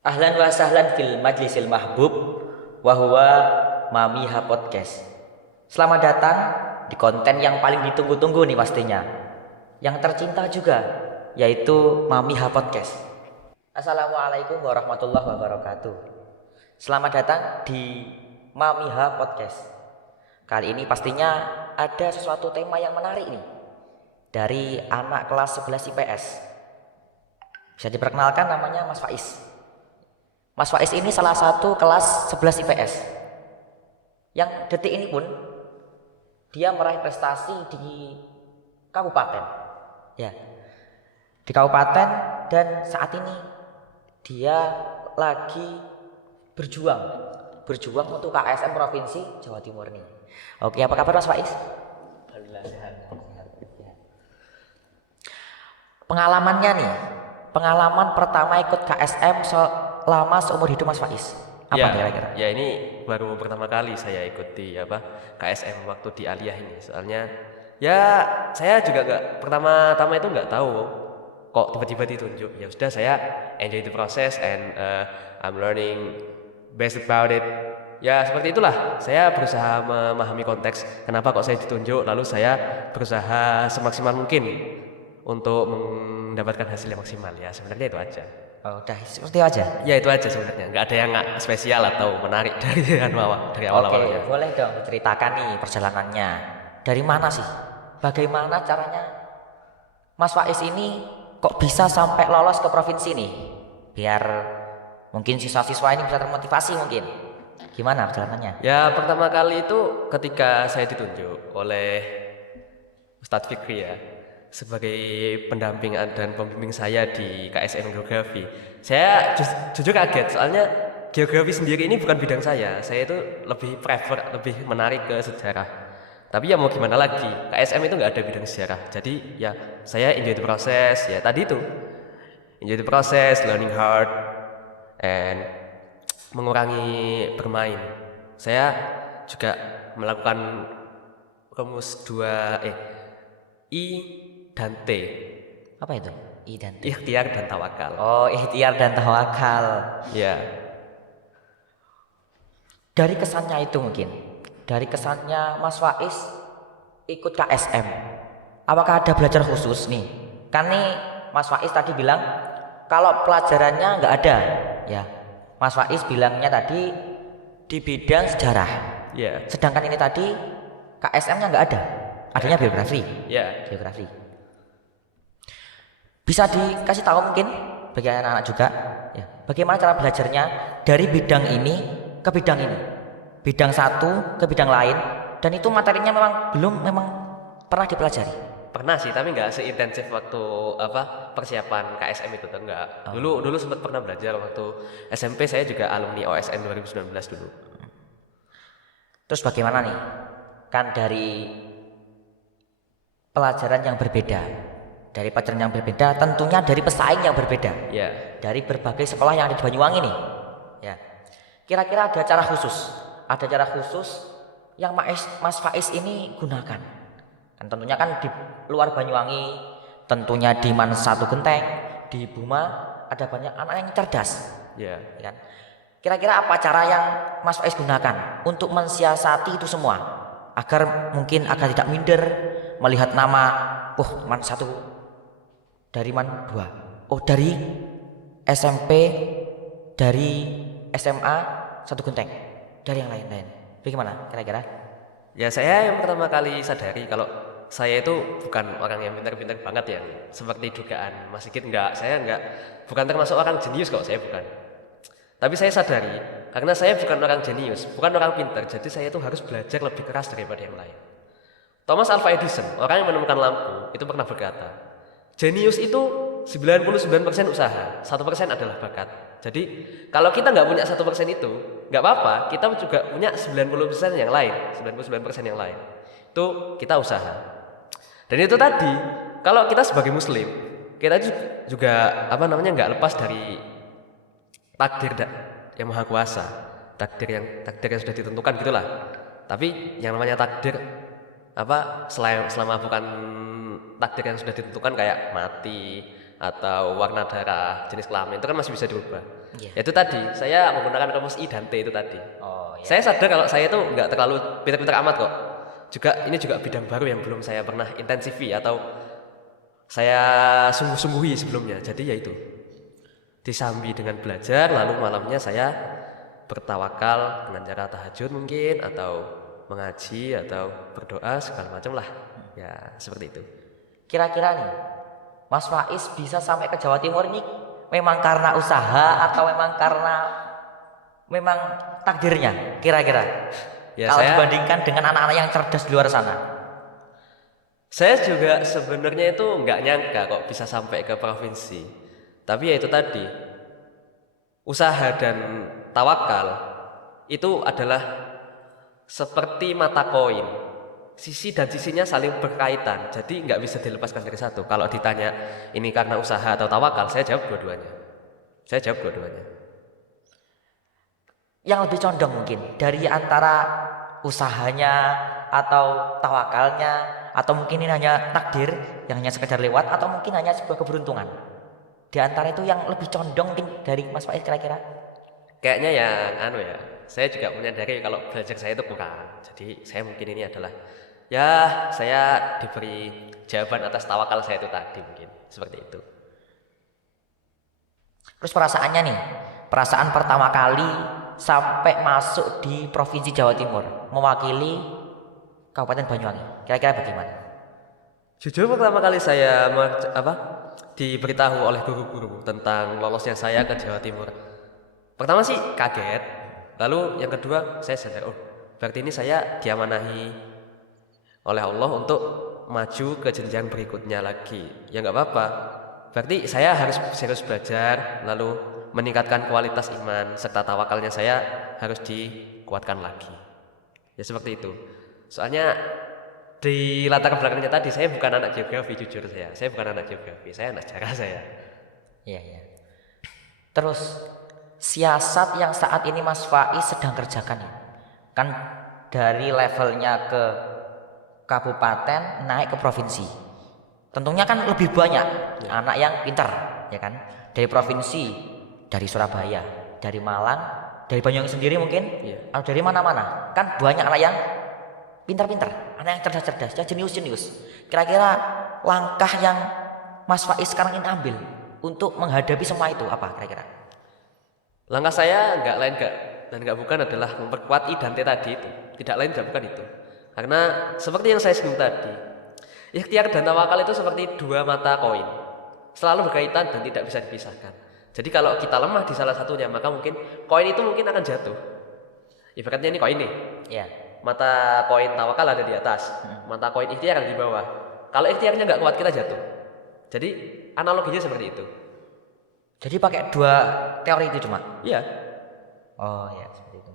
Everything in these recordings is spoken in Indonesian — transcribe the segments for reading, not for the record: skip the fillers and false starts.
Ahlan wa sahlan fil majlisil mahbub wa huwa Mamiha Podcast. Selamat datang di konten yang paling ditunggu-tunggu nih pastinya. Yang tercinta juga yaitu Mamiha Podcast. Assalamualaikum warahmatullahi wabarakatuh. Selamat datang di Mamiha Podcast. Kali ini pastinya ada sesuatu tema yang menarik nih dari anak kelas 11 IPS. Bisa diperkenalkan namanya Mas Faiz. Mas Faiz ini salah satu kelas 11 IPS yang detik ini pun dia meraih prestasi di kabupaten, ya, di kabupaten, dan saat ini dia lagi berjuang untuk KSM Provinsi Jawa Timur nih. Oke, apa kabar Mas Faiz? Alhamdulillah sehat. Pengalamannya nih, pengalaman pertama ikut KSM selama seumur hidup Mas Faiz. Apa nih kira-kira? Ya ini baru pertama kali saya ikuti KSM waktu di Aliyah ini. Soalnya ya saya juga pertama-tama itu nggak tahu kok tiba-tiba ditunjuk. Ya sudah, saya enjoy the process and I'm learning best about it. Ya seperti itulah. Saya berusaha memahami konteks kenapa kok saya ditunjuk, lalu saya berusaha semaksimal mungkin untuk mendapatkan hasil yang maksimal. Ya sebenarnya itu aja. Oh, udah seperti itu aja. Ya itu aja sebenarnya, nggak ada yang spesial atau menarik dari awal-awalnya. Oke, boleh dong diceritakan nih perjalanannya. Dari mana sih? Bagaimana caranya Mas Faiz ini kok bisa sampai lolos ke provinsi nih? Biar mungkin siswa-siswa ini bisa termotivasi mungkin. Gimana perjalanannya? Ya pertama kali itu ketika saya ditunjuk oleh Ustadz Fikri ya sebagai pendamping dan pembimbing saya di KSM Geografi. Saya jujur kaget, soalnya geografi sendiri ini bukan bidang saya. Saya itu lebih lebih menarik ke sejarah. Tapi ya mau gimana lagi, KSM itu nggak ada bidang sejarah. Jadi ya saya enjoy the process. Ya tadi itu enjoy the process, learning hard, and mengurangi bermain. Saya juga melakukan rumus I dan T. Apa itu? I dan T. Ikhtiar dan tawakal. Oh, ikhtiar dan tawakal. Ya. Dari kesannya itu mungkin. Dari kesannya Mas Faiz ikut KSM. Apakah ada belajar khusus nih? Kan nih Mas Faiz tadi bilang kalau pelajarannya nggak ada, ya. Mas Faiz bilangnya tadi di bidang sejarah. Ya. Sedangkan ini tadi KSM-nya nggak ada. Adanya biografi. Ya. Biografi. Bisa dikasih tahu mungkin bagi anak-anak juga, ya, bagaimana cara belajarnya dari bidang ini ke bidang ini, bidang satu ke bidang lain, dan itu materinya memang pernah dipelajari. Pernah sih, tapi nggak seintensif waktu persiapan KSM itu tuh enggak. Dulu sempat pernah belajar waktu SMP. Saya juga alumni OSN 2019 dulu. Terus bagaimana nih? Kan dari pelajaran yang berbeda. Dari pelajaran yang berbeda, tentunya dari pesaing yang berbeda. Ya. Dari berbagai sekolah yang ada di Banyuwangi nih. Ya. Kira-kira ada cara khusus. Ada cara khusus yang Mas Faiz ini gunakan. Kan tentunya kan di luar Banyuwangi, tentunya di Man Satu Genteng, di Buma ada banyak anak yang cerdas. Ya. Ya kan? Kira-kira apa cara yang Mas Faiz gunakan untuk mensiasati itu semua agar tidak minder melihat nama, Man Satu dari Man 2, dari SMP, dari SMA Satu Genteng, dari yang lain-lain. Bagaimana kira-kira? Ya saya yang pertama kali sadari kalau saya itu bukan orang yang pintar-pintar banget yang seperti dugaan Mas Sigit. Saya bukan termasuk orang jenius kok, saya bukan. Tapi saya sadari karena saya bukan orang jenius, bukan orang pintar, jadi saya itu harus belajar lebih keras daripada yang lain. Thomas Alva Edison, orang yang menemukan lampu, itu pernah berkata, jenius itu 99% usaha, 1% adalah bakat. Jadi kalau kita nggak punya 1% itu, nggak apa-apa, kita juga punya 90% yang lain, 99% yang lain. Itu kita usaha. Dan itu tadi, kalau kita sebagai muslim, kita juga nggak lepas dari takdir yang maha kuasa, takdir yang sudah ditentukan gitulah. Tapi yang namanya takdir selama bukan takdir yang sudah ditentukan kayak mati atau warna darah, jenis kelamin, itu kan masih bisa dirubah. Iya. Itu tadi saya menggunakan rumus I dan T itu tadi. Oh ya. Saya sadar kalau saya itu nggak terlalu pintar-pintar amat kok. Ini juga bidang baru yang belum saya pernah intensifi atau saya sungguh-sungguhi sebelumnya. Jadi ya itu, disambi dengan belajar, lalu malamnya saya bertawakal dengan cara tahajud mungkin, atau mengaji, atau berdoa segala macam lah. Ya seperti itu. Kira-kira nih, Mas Faiz bisa sampai ke Jawa Timur ini memang karena usaha atau memang takdirnya kira-kira? Ya, Kalau saya dibandingkan dengan anak-anak yang cerdas di luar sana. juga sebenarnya itu nggak nyangka kok bisa sampai ke provinsi. Tapi ya itu tadi, usaha dan tawakal itu adalah seperti mata koin. Sisi dan sisinya saling berkaitan, jadi nggak bisa dilepaskan dari satu. Kalau ditanya ini karena usaha atau tawakal, saya jawab dua-duanya. Yang lebih condong mungkin dari antara usahanya atau tawakalnya, atau mungkin ini hanya takdir yang hanya sekedar lewat, atau mungkin hanya sebuah keberuntungan. Di antara itu yang lebih condong mungkin dari Mas Faiz kira-kira? Kayaknya yang saya juga menyadari kalau belajar saya itu kurang. Jadi saya mungkin ini adalah, saya diberi jawaban atas tawakal saya itu tadi, mungkin seperti itu. Terus perasaannya nih, perasaan pertama kali sampai masuk di Provinsi Jawa Timur, mewakili Kabupaten Banyuwangi, kira-kira bagaimana? Jujur pertama kali saya diberitahu oleh guru-guru tentang lolosnya saya ke Jawa Timur, pertama sih kaget, lalu yang kedua saya sadar, berarti ini saya diamanahi oleh Allah untuk maju ke jenjang berikutnya lagi. Ya nggak apa-apa, berarti saya harus serius belajar, lalu meningkatkan kualitas iman serta tawakalnya saya harus dikuatkan lagi. Ya seperti itu. Soalnya di latar belakangnya tadi, saya bukan anak geografi, jujur saya bukan anak geografi, saya anak sejarah saya. Iya, iya. Terus siasat yang saat ini Mas Faiz sedang kerjakan ya, kan dari levelnya ke kabupaten naik ke provinsi, tentunya kan lebih banyak anak yang pintar, ya kan? Dari provinsi, dari Surabaya, dari Malang, dari Banyuwangi sendiri mungkin, atau dari mana-mana, kan banyak anak yang pintar-pintar, anak yang cerdas-cerdas, ya jenius-jenius. Kira-kira langkah yang Mas Faiz sekarang ini ambil untuk menghadapi semua itu apa kira-kira? Langkah saya nggak bukan adalah memperkuat I dan T tadi itu, tidak lain nggak bukan itu. Karena seperti yang saya singgung tadi, ikhtiar dan tawakal itu seperti dua mata koin, selalu berkaitan dan tidak bisa dipisahkan. Jadi kalau kita lemah di salah satunya, maka mungkin koin itu mungkin akan jatuh. Ibaratnya ini koin nih, Ya. mata koin tawakal ada di atas, mata koin ikhtiar ada di bawah. Kalau ikhtiarnya nggak kuat, kita jatuh. Jadi analoginya seperti itu. Jadi pakai dua teori itu cuma? Iya. Oh ya, seperti itu.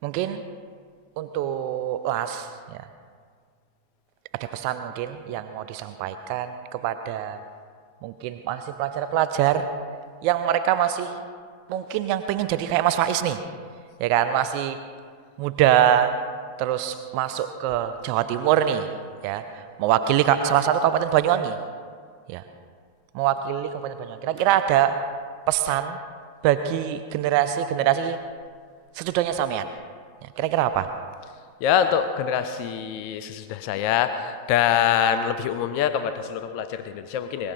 Mungkin untuk las ya, ada pesan mungkin yang mau disampaikan kepada mungkin masih pelajar-pelajar yang mereka masih mungkin yang pengen jadi kayak Mas Faiz nih, ya kan, masih muda, terus masuk ke Jawa Timur nih, ya, mewakili salah satu Kabupaten Banyuwangi, ya, mewakili Kabupaten Banyuwangi. Kira-kira ada pesan bagi generasi-generasi sesudahnya sampean, ya, kira-kira apa? Ya, untuk generasi sesudah saya dan lebih umumnya kepada seluruh pelajar di Indonesia mungkin ya,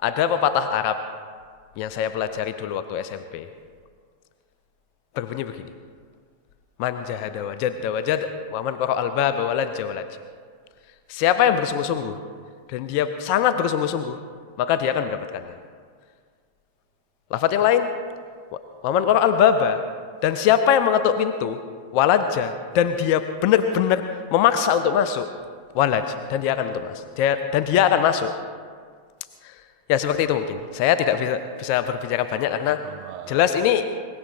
ada pepatah Arab yang saya pelajari dulu waktu SMP. Berbunyi begini. Man jahada wajad wa man qara al-baba walajja. Siapa yang bersungguh-sungguh dan dia sangat bersungguh-sungguh, maka dia akan mendapatkannya. Lafaz yang lain, wa man qara al-baba, dan siapa yang mengetuk pintu, walajja, dan dia benar-benar memaksa untuk masuk, walaj, dan dia akan masuk. Ya seperti itu mungkin. Saya tidak bisa berbicara banyak karena jelas ini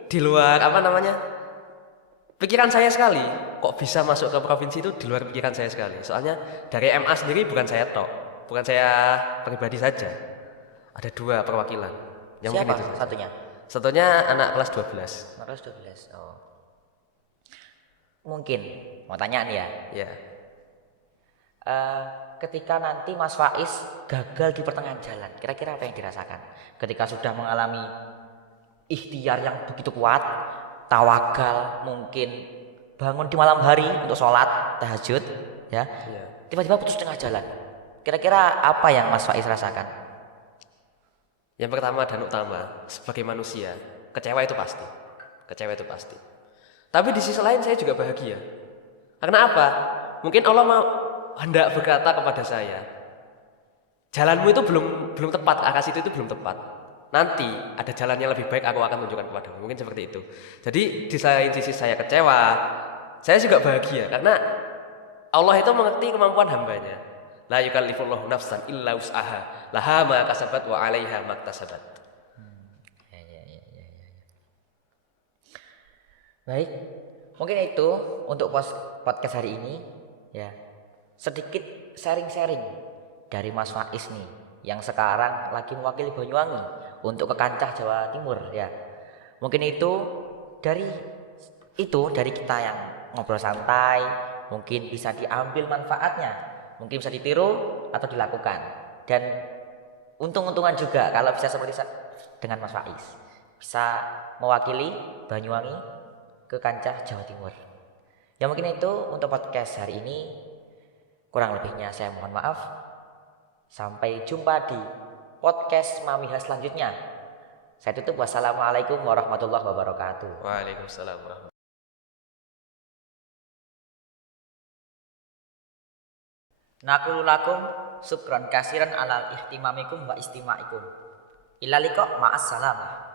di luar pikiran saya sekali. Kok bisa masuk ke provinsi itu di luar pikiran saya sekali. Soalnya dari MA sendiri bukan saya pribadi saja. Ada 2 perwakilan. Yang Siapa itu satunya? Satunya anak kelas 12. Anak kelas 12. Oh. Mungkin mau tanya nih ya. Ya. ketika nanti Mas Faiz gagal di pertengahan jalan, kira-kira apa yang dirasakan? Ketika sudah mengalami ikhtiar yang begitu kuat, tawakal, mungkin bangun di malam hari untuk sholat tahajud, ya, Iya. tiba-tiba putus tengah jalan. Kira-kira apa yang Mas Faiz rasakan? Yang pertama dan utama, sebagai manusia, kecewa itu pasti. Kecewa itu pasti. Tapi di sisi lain saya juga bahagia. Karena apa? Mungkin Allah mau hendak berkata kepada saya, jalanmu itu belum tepat, ke arah situ itu belum tepat. Nanti ada jalan yang lebih baik aku akan tunjukkan kepadamu. Mungkin seperti itu. Jadi di lain sisi saya kecewa, saya juga bahagia karena Allah itu mengerti kemampuan hambanya. La yukallifullahu nafsan illa wus'aha, laha ma kasabat wa 'alaiha maktasabat. Baik, mungkin itu untuk podcast hari ini, ya. Sedikit sharing-sharing dari Mas Faiz nih, yang sekarang lagi mewakili Banyuwangi untuk ke kancah Jawa Timur, ya. Mungkin itu dari kita yang ngobrol santai, mungkin bisa diambil manfaatnya, mungkin bisa ditiru atau dilakukan, dan untung-untungan juga kalau bisa seperti dengan Mas Faiz, bisa mewakili Banyuwangi ke kancah Jawa Timur. Ya mungkin itu untuk podcast hari ini. Kurang lebihnya saya mohon maaf. Sampai jumpa di podcast Mamiha selanjutnya. Saya tutup. Wassalamualaikum warahmatullahi wabarakatuh. Waalaikumsalam warahmatullahi Naqulu lakum syukran kasiran alal ihtimamikum wa istimaikum. Illa liqa ma'as salamah.